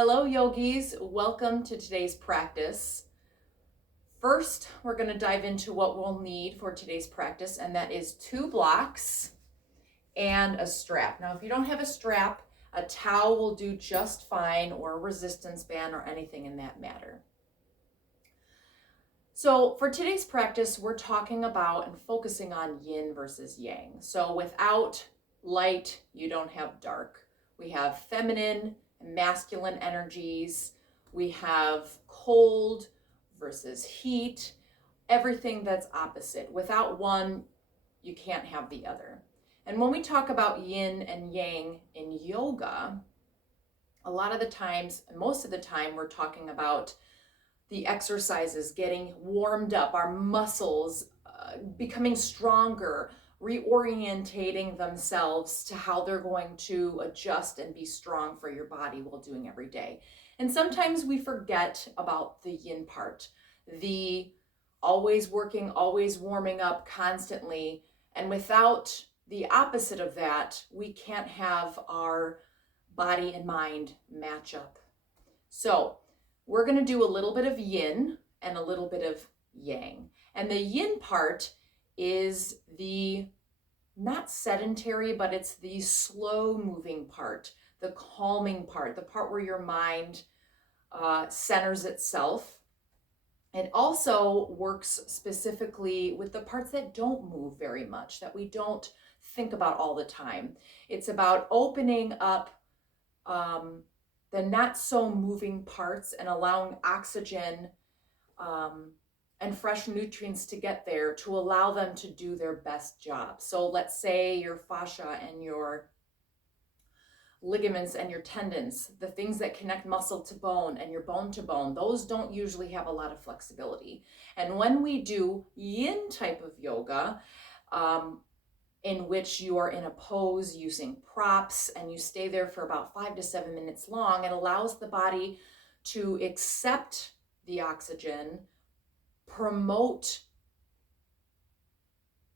Hello, yogis. Welcome to today's practice. First, we're going to dive into what we'll need for today's practice, and that is 2 blocks and a strap. Now, if you don't have a strap, a towel will do just fine, or a resistance band or anything in that matter. So for today's practice, we're talking about and focusing on yin versus yang. So without light, you don't have dark. We have feminine and masculine energies. We have cold versus heat, everything that's opposite. Without one, you can't have the other. And when we talk about yin and yang in yoga, a lot of the times, and most of the time, we're talking about the exercises, getting warmed up, our muscles becoming stronger, reorientating themselves to how they're going to adjust and be strong for your body while doing every day. And sometimes we forget about the yin part, the always working, always warming up constantly. And without the opposite of that, we can't have our body and mind match up. So we're going to do a little bit of yin and a little bit of yang. And the yin part is the not sedentary, but it's the slow moving part, the calming part, the part where your mind centers itself. It also works specifically with the parts that don't move very much, that we don't think about all the time. It's about opening up the not so moving parts and allowing oxygen and fresh nutrients to get there to allow them to do their best job. So let's say your fascia and your ligaments and your tendons, the things that connect muscle to bone and your bone to bone, those don't usually have a lot of flexibility. And when we do yin type of yoga, in which you are in a pose using props and you stay there for about 5 to 7 minutes long, it allows the body to accept the oxygen, promote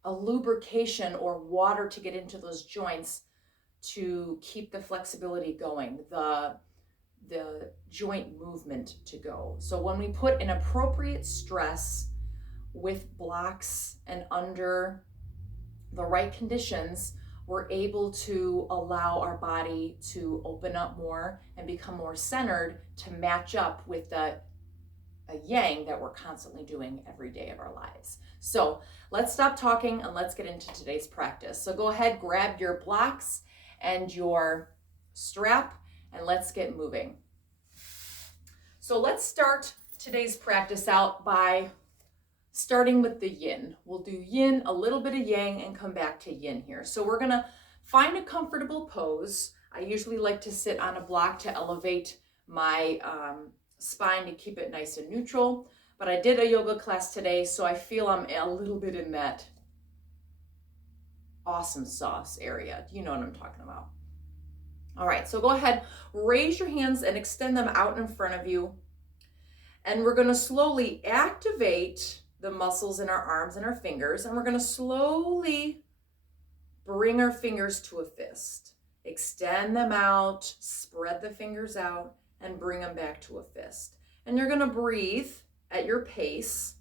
a lubrication or water to get into those joints to keep the flexibility going, the joint movement to go. So when we put an appropriate stress with blocks and under the right conditions, we're able to allow our body to open up more and become more centered to match up with the yang that we're constantly doing every day of our lives. So let's stop talking and let's get into today's practice. So go ahead, grab your blocks and your strap, and let's get moving. So let's start today's practice out by starting with the yin. We'll do yin, a little bit of yang, and come back to yin here. So we're gonna find a comfortable pose. I usually like to sit on a block to elevate my spine to keep it nice and neutral. But I did a yoga class today, so I feel I'm a little bit in that awesome sauce area. You know what I'm talking about. All right, so go ahead, raise your hands and extend them out in front of you. And we're gonna slowly activate the muscles in our arms and our fingers, and we're going to slowly bring our fingers to a fist. Extend them out, spread the fingers out, and bring them back to a fist. And you're going to breathe at your pace.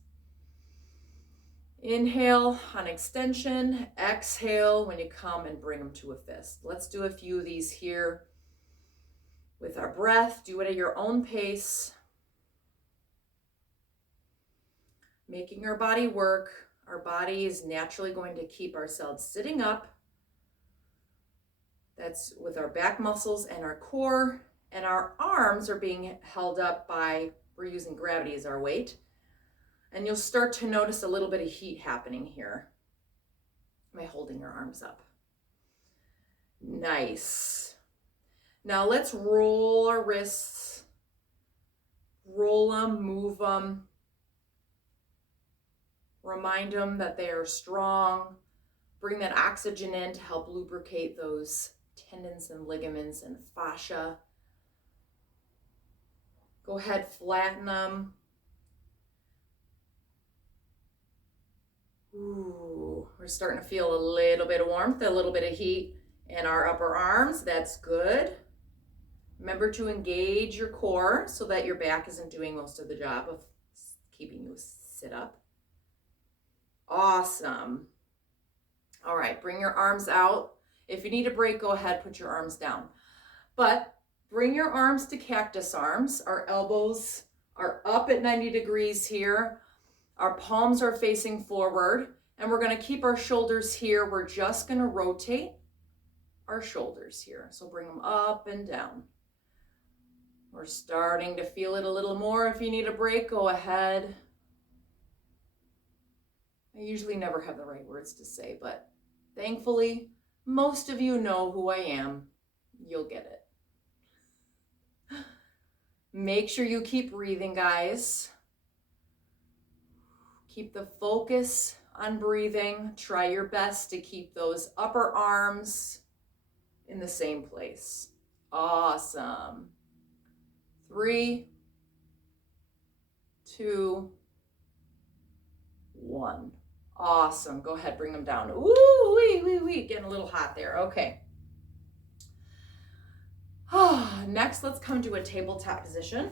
Inhale on extension, exhale when you come and bring them to a fist. Let's do a few of these here with our breath. Do it at your own pace. Making our body work. Our body is naturally going to keep ourselves sitting up. That's with our back muscles and our core, and our arms are being held up by, we're using gravity as our weight. And you'll start to notice a little bit of heat happening here by holding your arms up. Nice. Now let's roll our wrists, roll them, move them. Remind them that they are strong. Bring that oxygen in to help lubricate those tendons and ligaments and fascia. Go ahead, flatten them. Ooh, we're starting to feel a little bit of warmth, a little bit of heat in our upper arms. That's good. Remember to engage your core so that your back isn't doing most of the job of keeping you sit up. Awesome. All right, bring your arms out. If you need a break, go ahead, put your arms down. But bring your arms to cactus arms. Our elbows are up at 90 degrees here. Our palms are facing forward, and we're going to keep our shoulders here. We're just going to rotate our shoulders here. So bring them up and down. We're starting to feel it a little more. If you need a break, go ahead. I usually never have the right words to say, but thankfully, most of you know who I am. You'll get it. Make sure you keep breathing, guys. Keep the focus on breathing. Try your best to keep those upper arms in the same place. Awesome. 3, 2, 1. Awesome. Go ahead, bring them down. Ooh, wee. Getting a little hot there. Okay. Next, let's come to a tabletop position.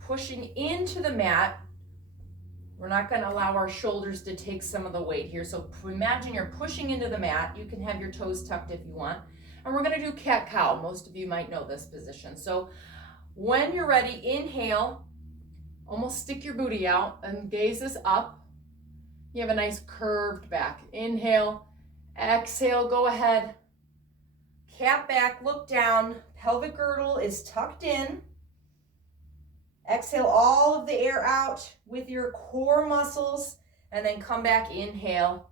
Pushing into the mat. We're not going to allow our shoulders to take some of the weight here. So imagine you're pushing into the mat. You can have your toes tucked if you want. And we're going to do cat-cow. Most of you might know this position. So when you're ready, inhale. Almost stick your booty out and gaze is up. You have a nice curved back. Inhale, exhale, go ahead. Cat back, look down. Pelvic girdle is tucked in. Exhale all of the air out with your core muscles and then come back, inhale.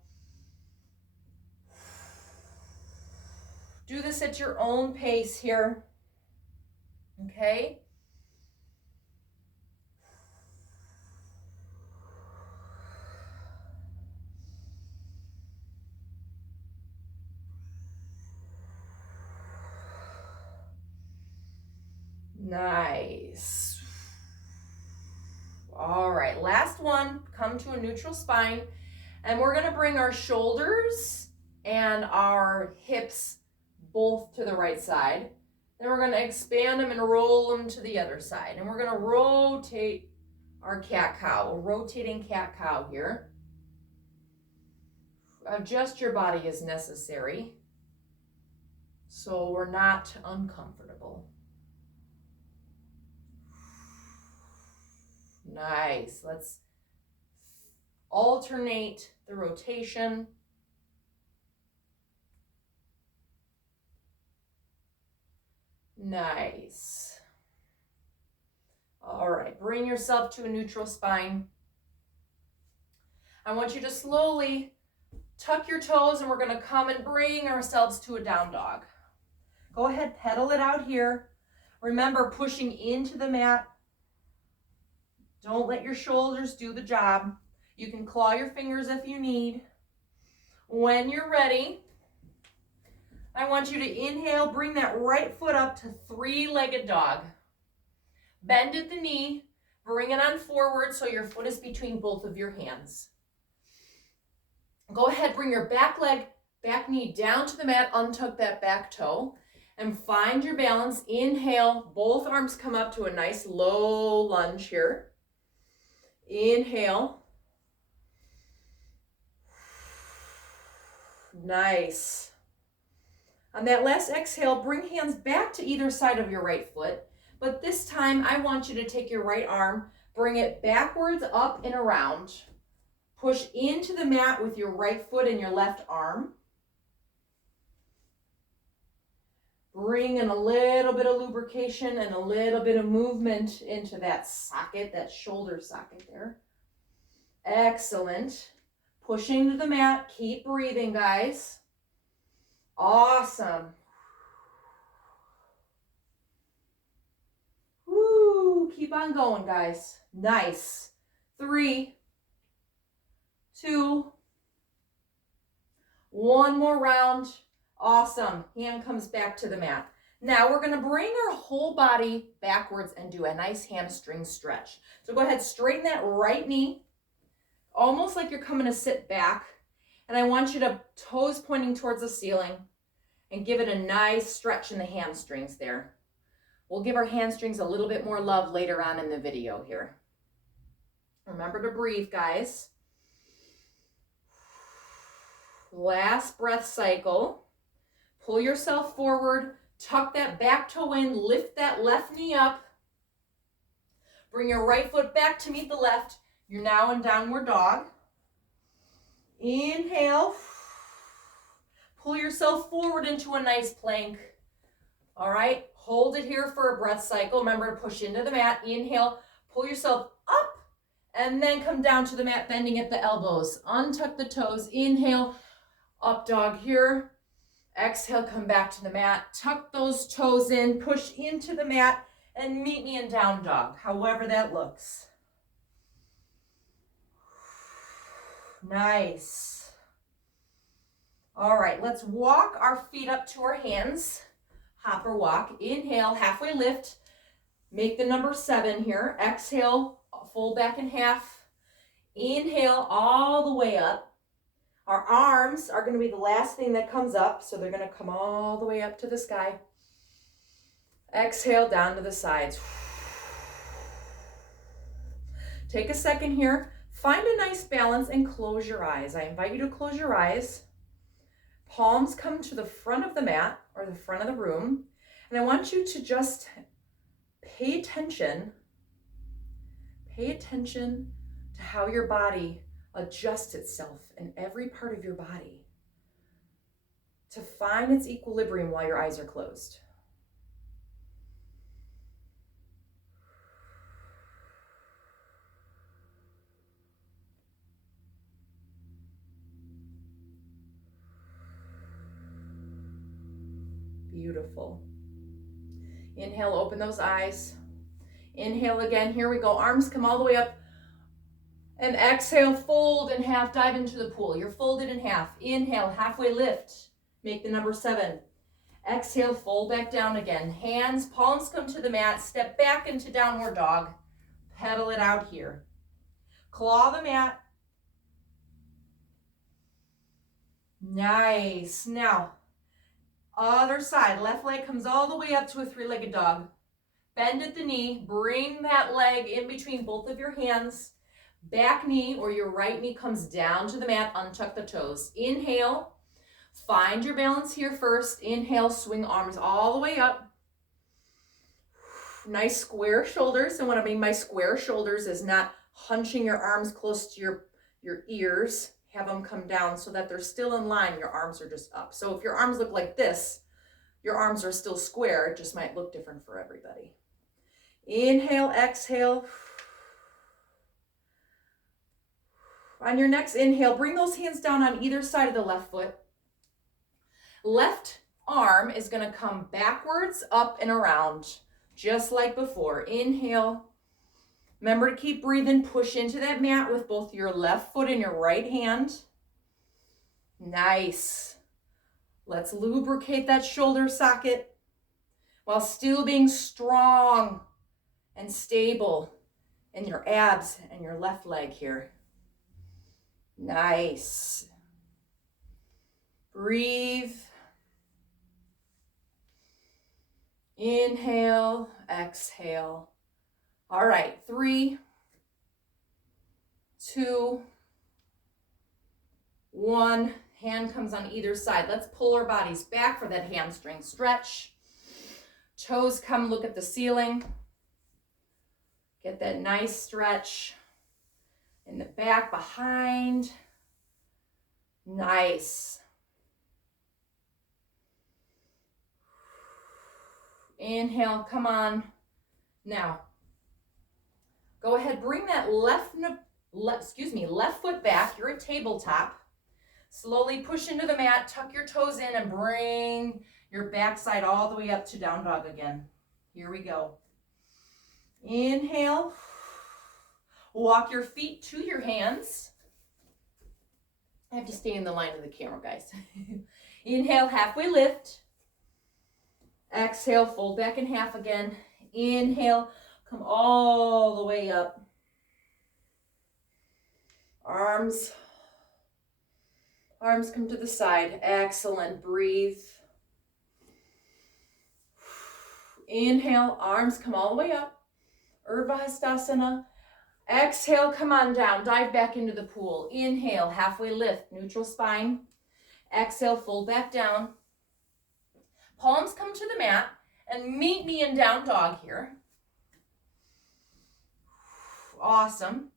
Do this at your own pace here. Okay? Nice. All right, last one. Come to a neutral spine. And we're going to bring our shoulders and our hips both to the right side. Then we're going to expand them and roll them to the other side. And we're going to rotate our cat-cow. We're rotating cat-cow here. Adjust your body as necessary so we're not uncomfortable. Nice. Let's alternate the rotation. Nice. All right, bring yourself to a neutral spine. I want you to slowly tuck your toes, and we're going to come and bring ourselves to a down dog. Go ahead, pedal it out here. Remember, pushing into the mat. Don't let your shoulders do the job. You can claw your fingers if you need. When you're ready, I want you to inhale, bring that right foot up to three-legged dog. Bend at the knee, bring it on forward so your foot is between both of your hands. Go ahead, bring your back leg, back knee down to the mat, untuck that back toe, and find your balance. Inhale, both arms come up to a nice low lunge here. Inhale. Nice. On that last exhale, bring hands back to either side of your right foot. But this time, I want you to take your right arm, bring it backwards, up and around. Push into the mat with your right foot and your left arm. Bring in a little bit of lubrication and a little bit of movement into that socket, that shoulder socket there. Excellent. Pushing to the mat. Keep breathing, guys. Awesome. Woo. Keep on going, guys. Nice. 3, 2, 1 more round. Awesome. Hand comes back to the mat. Now we're going to bring our whole body backwards and do a nice hamstring stretch. So go ahead, straighten that right knee, almost like you're coming to sit back. And I want you to toes pointing towards the ceiling. and give it a nice stretch in the hamstrings there. We'll give our hamstrings a little bit more love later on in the video here. Remember to breathe, guys. Last breath cycle. Pull yourself forward, tuck that back toe in, lift that left knee up. Bring your right foot back to meet the left. You're now in downward dog. Inhale. Pull yourself forward into a nice plank. All right, hold it here for a breath cycle. Remember to push into the mat. Inhale, pull yourself up, and then come down to the mat, bending at the elbows. Untuck the toes. Inhale, up dog here. Exhale, come back to the mat. Tuck those toes in, push into the mat, and meet me in down dog, however that looks. Nice. All right, let's walk our feet up to our hands. Hopper walk. Inhale, halfway lift. Make the number 7 here. Exhale, fold back in half. Inhale all the way up. Our arms are going to be the last thing that comes up, so they're going to come all the way up to the sky. Exhale down to the sides. Take a second here. Find a nice balance and close your eyes. I invite you to close your eyes. Palms come to the front of the mat or the front of the room. And I want you to just pay attention to how your body adjusts itself in every part of your body to find its equilibrium while your eyes are closed. Beautiful. Inhale, open those eyes. Inhale again. Here we go. Arms come all the way up. And exhale, fold in half, dive into the pool. You're folded in half. Inhale, halfway lift. Make the number 7. Exhale, fold back down again. Hands, palms come to the mat. Step back into downward dog. Pedal it out here. Claw the mat. Nice. Now, other side. Left leg comes all the way up to a 3-legged dog. Bend at the knee. Bring that leg in between both of your hands. Back knee or your right knee comes down to the mat. Untuck the toes. Inhale. Find your balance here first. Inhale, swing arms all the way up. Nice square shoulders. And what I mean by square shoulders is not hunching your arms close to your ears. Have them come down so that they're still in line. Your arms are just up. So if your arms look like this, your arms are still square. It just might look different for everybody. Inhale, exhale. On your next inhale, bring those hands down on either side of the left foot. Left arm is going to come backwards, up and around, just like before. Inhale. Remember to keep breathing. Push into that mat with both your left foot and your right hand. Nice. Let's lubricate that shoulder socket while still being strong and stable in your abs and your left leg here. Nice. Breathe. Inhale, exhale. All right, 3, 2, 1. Hand comes on either side. Let's pull our bodies back for that hamstring stretch. Toes come, look at the ceiling. Get that nice stretch in the back, behind. Nice. Inhale, come on. Now, go ahead, bring that left foot back. You're at tabletop. Slowly push into the mat, tuck your toes in, and bring your backside all the way up to down dog again. Here we go. Inhale. Walk your feet to your hands. I have to stay in the line of the camera, guys. Inhale, halfway lift. Exhale, fold back in half again. Inhale, come all the way up. Arms come to the side. Excellent. Breathe. Inhale, arms come all the way up. Urdhva Hastasana. Exhale, come on down. Dive back into the pool. Inhale, halfway lift, neutral spine. Exhale, fold back down. Palms come to the mat and meet me in down dog here. Awesome.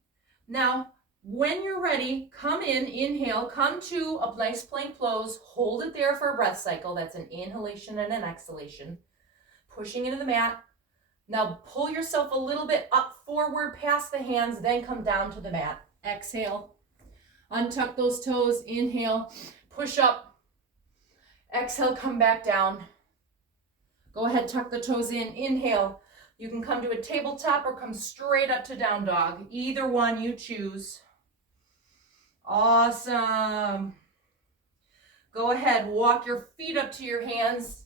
Now, when you're ready, come in, inhale, come to a nice plank pose. Hold it there for a breath cycle. That's an inhalation and an exhalation. Pushing into the mat. Now pull yourself a little bit up forward past the hands, then come down to the mat. Exhale. Untuck those toes. Inhale. Push up. Exhale, come back down. Go ahead, tuck the toes in. Inhale. You can come to a tabletop or come straight up to down dog. Either one you choose. Awesome. Go ahead, walk your feet up to your hands.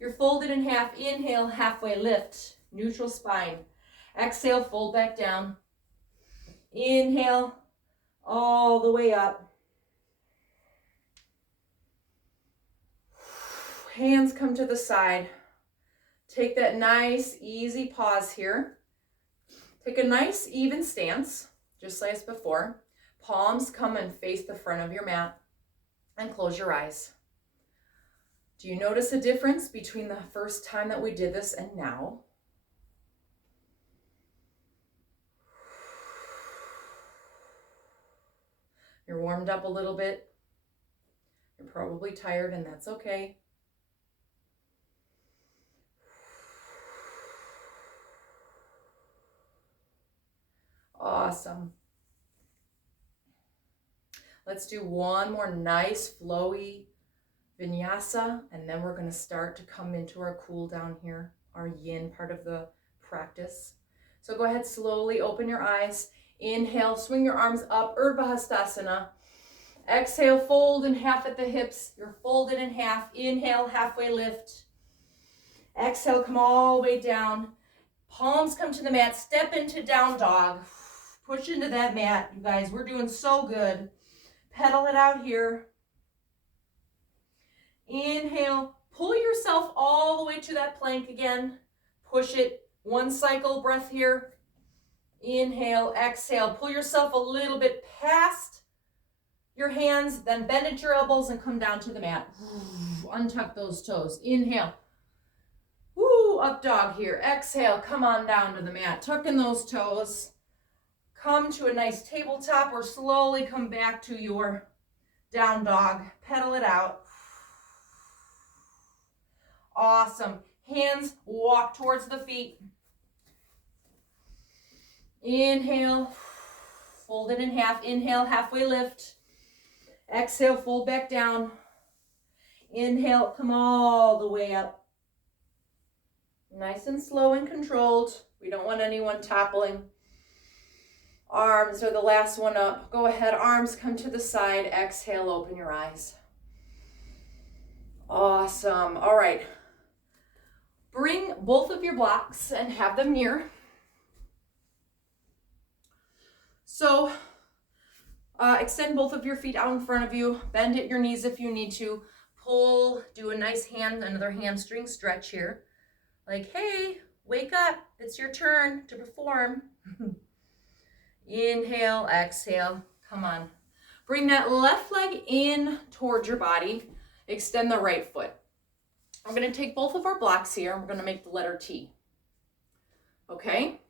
You're folded in half. Inhale, halfway lift, neutral spine. Exhale, fold back down. Inhale, all the way up. Hands come to the side. Take that nice, easy pause here. Take a nice, even stance, just like as before. Palms come and face the front of your mat and close your eyes. Do you notice a difference between the first time that we did this and now? You're warmed up a little bit. You're probably tired, and that's okay. Awesome. Let's do one more nice flowy vinyasa, and then we're going to start to come into our cool down here, our yin part of the practice. So go ahead, slowly open your eyes. Inhale, swing your arms up, Urdhva Hastasana. Exhale, fold in half at the hips. You're folded in half. Inhale, halfway lift. Exhale, come all the way down. Palms come to the mat. Step into down dog. Push into that mat, you guys. We're doing so good. Pedal it out here. Inhale, pull yourself all the way to that plank again. Push it. One cycle breath here. Inhale, exhale. Pull yourself a little bit past your hands, then bend at your elbows and come down to the mat. Untuck those toes. Inhale. Woo, up dog here. Exhale, come on down to the mat. Tuck in those toes. Come to a nice tabletop or slowly come back to your down dog. Pedal it out. Awesome. Hands walk towards the feet. Inhale, fold it in half. Inhale, halfway lift. Exhale, fold back down. Inhale, come all the way up. Nice and slow and controlled. We don't want anyone toppling. Arms are the last one up. Go ahead, arms come to the side. Exhale, open your eyes. Awesome. All right. Bring both of your blocks and have them near. So extend both of your feet out in front of you. Bend at your knees if you need to. Pull, do a nice another hamstring stretch here. Like, hey, wake up. It's your turn to perform. Inhale, exhale. Come on. Bring that left leg in towards your body. Extend the right foot. I'm going to take both of our blocks here. We're going to make the letter T. Okay?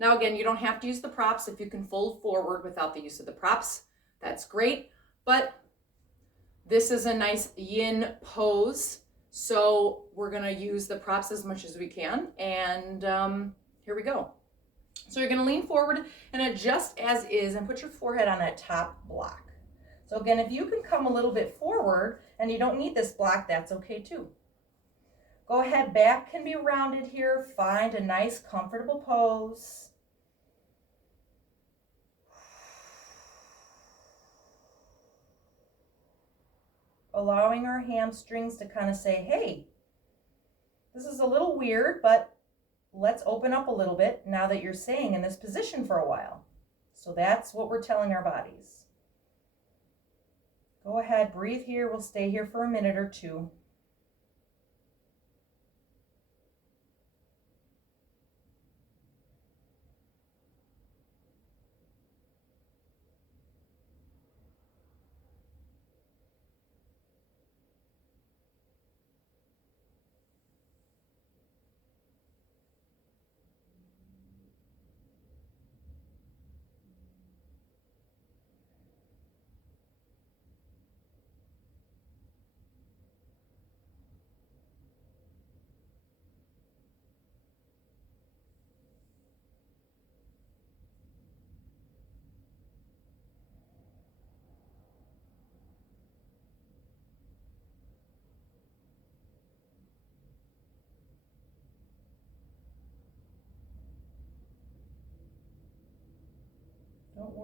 Now again, you don't have to use the props. If you can fold forward without the use of the props, that's great. But this is a nice yin pose. So we're going to use the props as much as we can. And here we go. So you're going to lean forward and adjust as is and put your forehead on that top block. So again, if you can come a little bit forward and you don't need this block, that's okay too. Go ahead, back can be rounded here. Find a nice, comfortable pose. Allowing our hamstrings to kind of say, hey, this is a little weird, but let's open up a little bit now that you're staying in this position for a while. So that's what we're telling our bodies. Go ahead, breathe here. We'll stay here for a minute or two.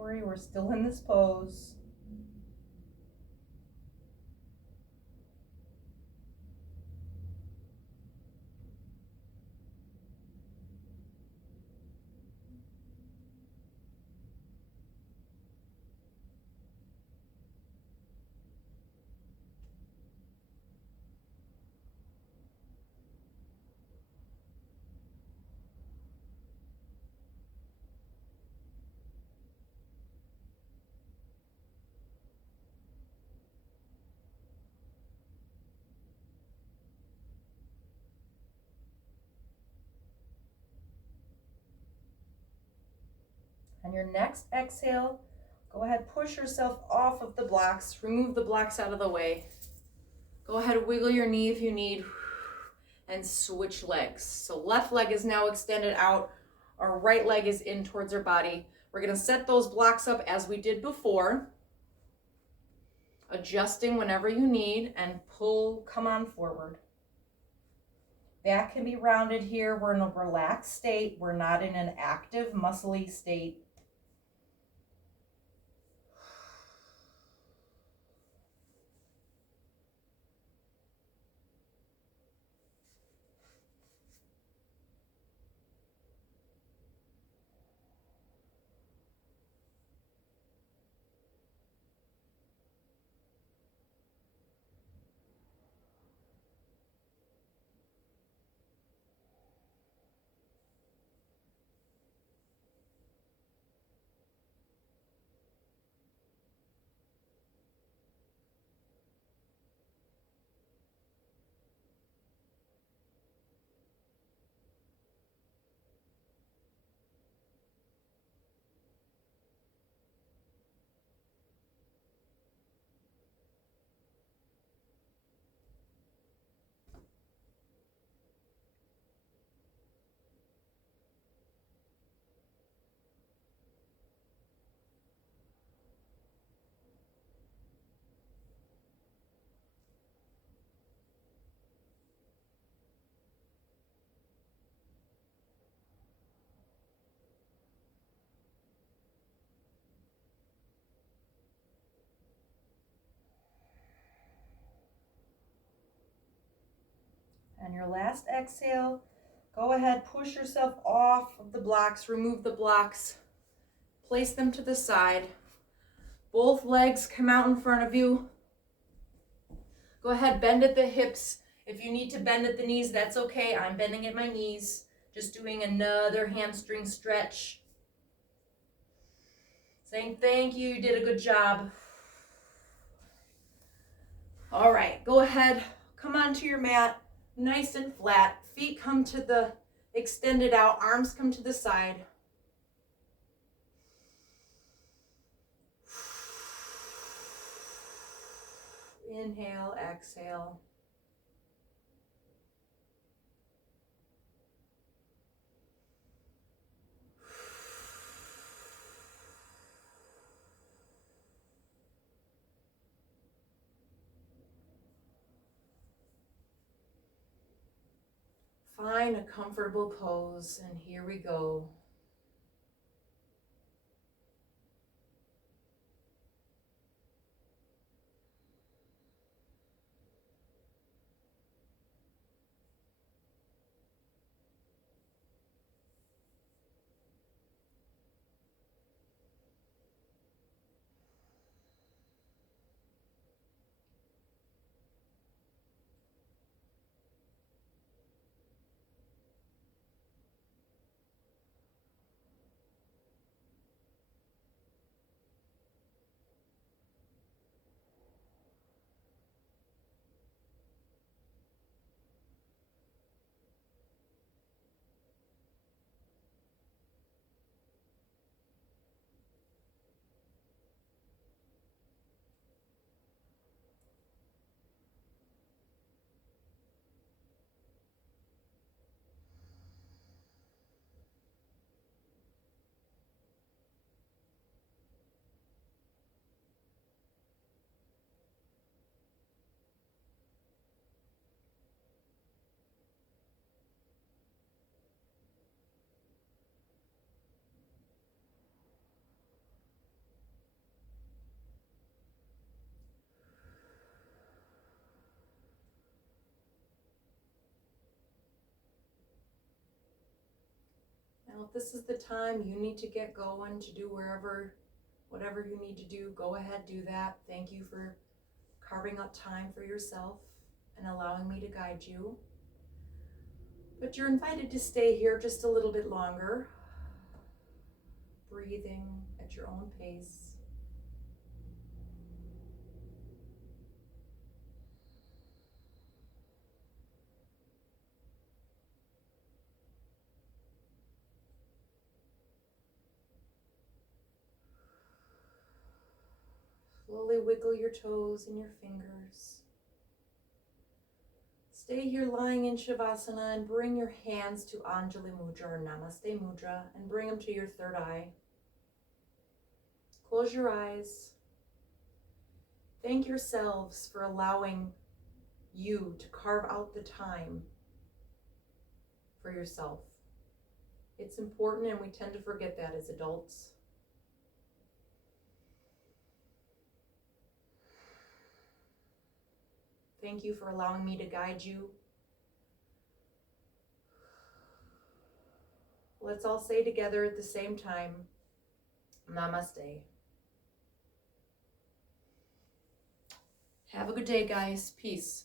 worry, we're still in this pose. On your next exhale, go ahead, push yourself off of the blocks. Remove the blocks out of the way. Go ahead, wiggle your knee if you need, and switch legs. So left leg is now extended out. Our right leg is in towards our body. We're gonna set those blocks up as we did before, adjusting whenever you need, and pull, come on forward. Back can be rounded here. We're in a relaxed state. We're not in an active, muscly state. On your last exhale, go ahead, push yourself off of the blocks. Remove the blocks, place them to the side. Both legs come out in front of you. Go ahead, bend at the hips. If you need to bend at the knees, that's okay. I'm bending at my knees. Just doing another hamstring stretch. Saying thank you, you did a good job. All right, go ahead, come onto your mat, nice and flat. Feet come to the extended out, arms come to the side. Inhale, exhale. Find a comfortable pose, and here we go. Now, if this is the time you need to get going to do whatever you need to do, go ahead, do that. Thank you for carving out time for yourself and allowing me to guide you. But you're invited to stay here just a little bit longer, breathing at your own pace. Slowly wiggle your toes and your fingers. Stay here lying in Shavasana and bring your hands to Anjali Mudra or Namaste Mudra and bring them to your third eye. Close your eyes. Thank yourselves for allowing you to carve out the time for yourself. It's important, and we tend to forget that as adults. Thank you for allowing me to guide you. Let's all say together at the same time, Namaste. Have a good day, guys. Peace.